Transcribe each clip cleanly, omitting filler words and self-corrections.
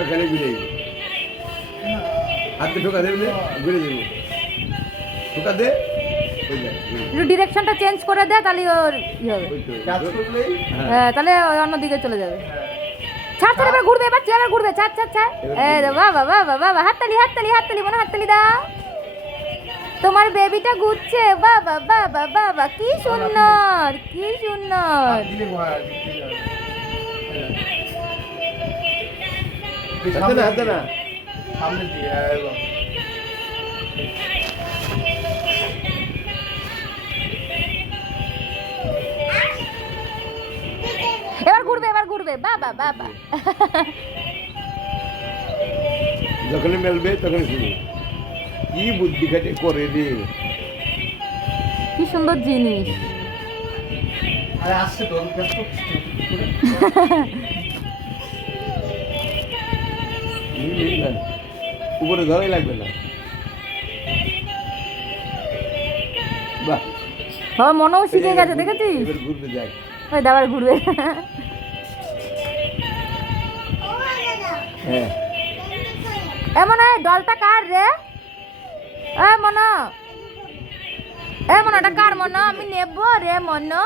ঠোকা খেলে ঘুরে হাতে ঠোকা দেবে ঘুরে যাবো ঠোকা দে একটু ডিরেকশনটা চেঞ্জ করে দে তাহলে ওর ই হবে হ্যাঁ তাহলে অন্যদিকে চলে যাবে ছাড় ছাড় এবার ঘুরবে এবার চেয়ার ঘুরবে ছাড় ছাড় ছাড় এই বাবা বাবা বাবা হাততালি হাততালি হাততালি মনে হাততালি দাও তোমার বেবিটা ঘুরছে বাবা বাবা বাবা কি সুন্দর কি সুন্দর হাতে না সামনে দিয়ে এবার ঘুরবে বাবা বাবা যখনই মেলবে তখন শুনি কি বুদ্ধি খাটে করে রে কি সুন্দর জিনিস আরে আসছে তো ব্যস্ত উপরে ধরাই লাগবে না বাহ হ্যাঁ মনেও শিখে গেছে দেখেছিস এবার ঘুরবে যাক ওই দাবার ঘুরবে হ্যাঁ এমন ডলটা কার রে মনো এটা কার মনো আমি নেব রে মনো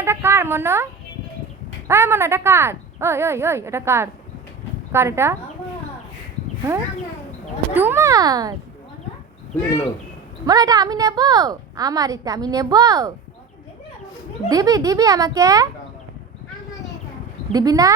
এটা কার মনো মনো এটা কার ওই ওই ওই এটা কার কার এটা হ্যাঁ তোমার খুলে গেল মনে এটা আমি নেব আমার এটা আমি নেব দিবি দিবি আমাকে দিবি না